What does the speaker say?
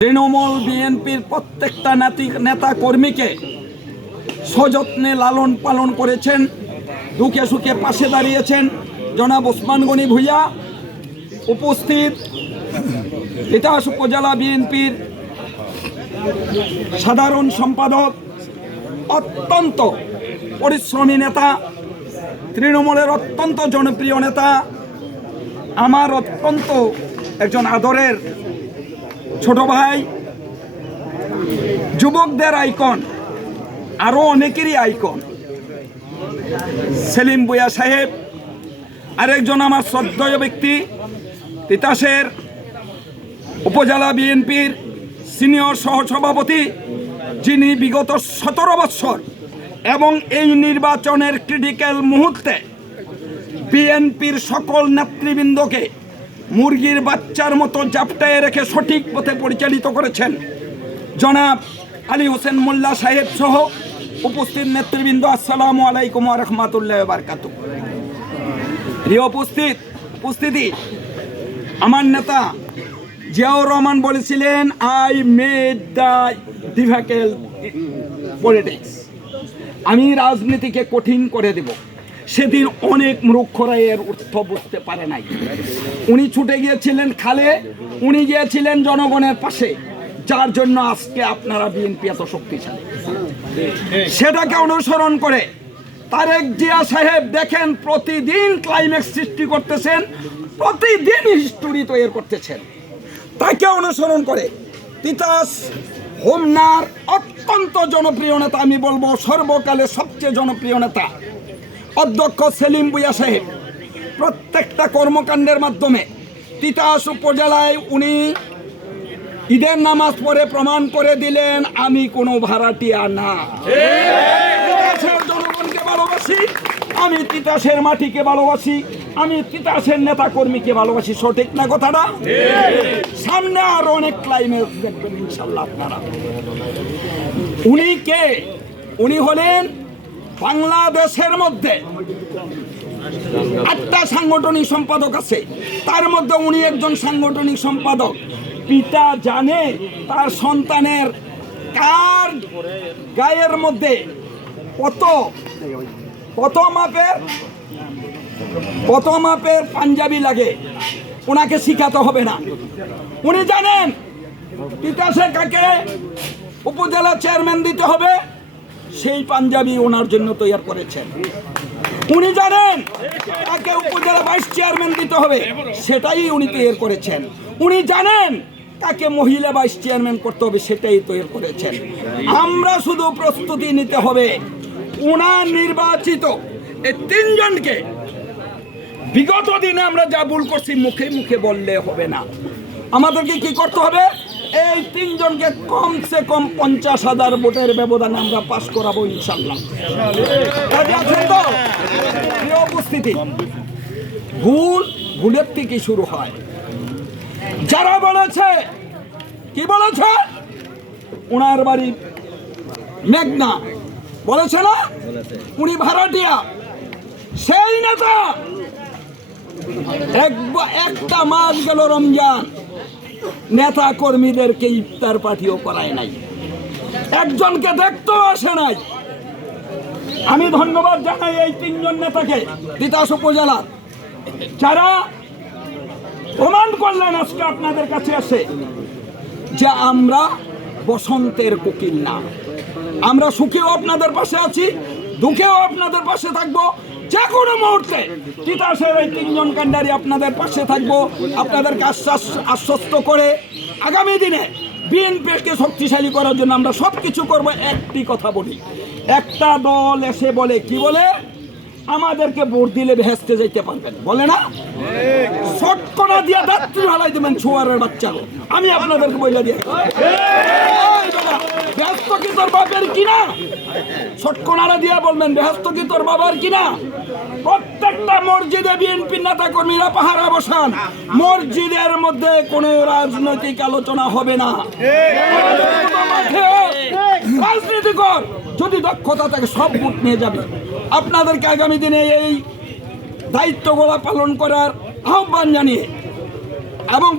তৃণমূল বিএনপির প্রত্যেকটা নেতা কর্মীকে সযত্নে লালন পালন করেছেন, দুঃখে সুখে পাশে দাঁড়িয়েছেন। জনাব ওসমান গনি ভূঁইয়া উপস্থিত, তিতাস উপজেলা বিএনপির সাধারণ সম্পাদক, অত্যন্ত পরিশ্রমী নেতা, তৃণমূলের অত্যন্ত জনপ্রিয় নেতা, আমার অত্যন্ত একজন আদরের ছোট ভাই, যুবকদের আইকন, আরো অনেকেরই আইকন সেলিম ভূঁইয়া সাহেব। আরেকজন আমার শ্রদ্ধেয় ব্যক্তি, তিতাসের উপজেলা বিএনপির সিনিয়র সহসভাপতি, যিনি বিগত 17 বৎসর এবং এই নির্বাচনের ক্রিটিক্যাল মুহূর্তে বিএনপির সকল নেতৃবৃন্দকে মুরগির বাচ্চার মতো জাপটায় রেখে সঠিক পথে পরিচালিত করেছেন, জনাব আলী হোসেন মোল্লা সাহেব সহ উপস্থিত নেতৃবৃন্দ, আসসালামু আলাইকুম ওয়া রাহমাতুল্লাহি ওয়া বারাকাতুহু। প্রিয় উপস্থিতি, আমার নেতা জিয়াউর রহমান বলেছিলেন, I made the difficult politics, আমি রাজনীতিকে কঠিন করে দেব। সেদিন অনেক মূর্খরা এর অর্থ বুঝতে পারে নাই। উনি ছুটে গিয়েছিলেন খালে, উনি গিয়েছিলেন জনগণের পাশে, যার জন্য আজকে আপনারা বিএনপি এত শক্তিশালী। সেটাকে অনুসরণ করে তারেক জিয়া সাহেব দেখেন প্রতিদিন ক্লাইম্যাক্স সৃষ্টি করতেছেন, প্রতিদিন হিস্টোরি তৈরি করতেছেন। তাকে অনুসরণ করে তিতাস হোমনার অত্যন্ত জনপ্রিয় নেতা, আমি বলবো সর্বকালে সবচেয়ে জনপ্রিয় নেতা অধ্যক্ষ সেলিম ভূঁইয়া সাহেব প্রত্যেকটা কর্মকাণ্ডের মাধ্যমে তিতাস উপজেলায় উনি ঈদের নামাজ পড়ে প্রমাণ করে দিলেন, আমি কোনো ভাড়াটিয়া না, তিতাসের জনগণকে ভালোবাসি, আমি তিতাসের মাটিকে ভালোবাসি, আমি তিতাসের নেতা কর্মীকে ভালোবাসি। সঠিক না কথাটা? সামনে আরো অনেক ক্লাইম্যাক্স দেখবেন ইনশাল্লাহ আপনারা। উনি কে? উনি হলেন বাংলাদেশের মধ্যে 8টা সাংগঠনিক সম্পাদক আছে, তার মধ্যে উনি একজন সাংগঠনিক সম্পাদক। পিতা জানে তার সন্তানের কার গায়ের মধ্যে কত মাপের পাঞ্জাবি লাগে, ওনাকে শিখাতে হবে না। উনি জানেন তিতাসে কাকে উপজেলা চেয়ারম্যান দিতে হবে, সেই পাঞ্জাবি ওনার জন্য তৈরি করেছেন। উনি জানেন কাকে উপজেলা ভাইস চেয়ারম্যান দিতে হবে, সেটাই উনি তৈরি করেছেন। উনি জানেন কাকে মহিলা ভাইস চেয়ারম্যান করতে হবে, সেটাই তৈরি করেছেন। আমরা শুধু প্রস্তুতি নিতে হবে। ওনার নির্বাচিত এই 3 জনকে বিগত দিনে আমরা যা ভুল করছি মুখে মুখে বললে হবে না, আমাদেরকে কি করতে হবে? এই 3 জনকে কমসে কম 50,000 ভোটের ব্যবধানে আমরা পাশ করাবো ইনশাআল্লাহ। প্রিয় উপস্থিতি, ভুলের থেকে শুরু হয়। যারা বলেছে, কি বলেছে, ওনার বাড়ি মেঘনা, বলেছে না উনি ভাড়াটিয়া, সেই নেতা একটা মাস গেল রমজান, নেতা কর্মীদেরকে ইফতার পার্টিও করায় নাই, একজনকে দেখতেও আসে নাই। আমি ধন্যবাদ জানাই এই 3 জন নেতাকে তিতাস উপজেলা, যারা প্রমাণ করলেন আজকে আপনাদের কাছে আসে যে আমরা বসন্তের কোকিল না, আমরা সুখেও আপনাদের পাশে আছি, দুঃখেও আপনাদের পাশে থাকবো। যে কোনো মুহূর্তে তিতাসের এই 3 জন কান্ডারি আপনাদের পাশে থাকবো। আপনাদেরকে আশ্বস্ত করে আগামী দিনে বিএনপিকে শক্তিশালী করার জন্য আমরা সবকিছু করবো। একটি কথা বলি, একটা দল এসে বলে, কি বলে, আমাদেরকে ভোট দিলে ভেস্তে যেতে পারবেন, বলে না, শটকনা দিয়া দাত্রী হালাই দেবেন ছোয়ারের বাচ্চারও। আমি আপনাদেরকে বলে দিয়ে, ব্যস্ত কি তোর বাপের কিনা, শটকনারা দিয়া বলবেন ব্যস্ত কি তোর বাবার কিনা। প্রত্যেকটা মসজিদে বিএনপি নেতা কর্মীরা পাহারা বসান, মসজিদের মধ্যে কোনো রাজনৈতিক আলোচনা হবে না। রাজনীতি কর, যদি দক্ষতা থাকে সব ভোট নিয়ে যাবে। আপনাদেরকে আগামী দিনে এই দায়িত্বগুলো পালন করার আহ্বান জানিয়ে এবং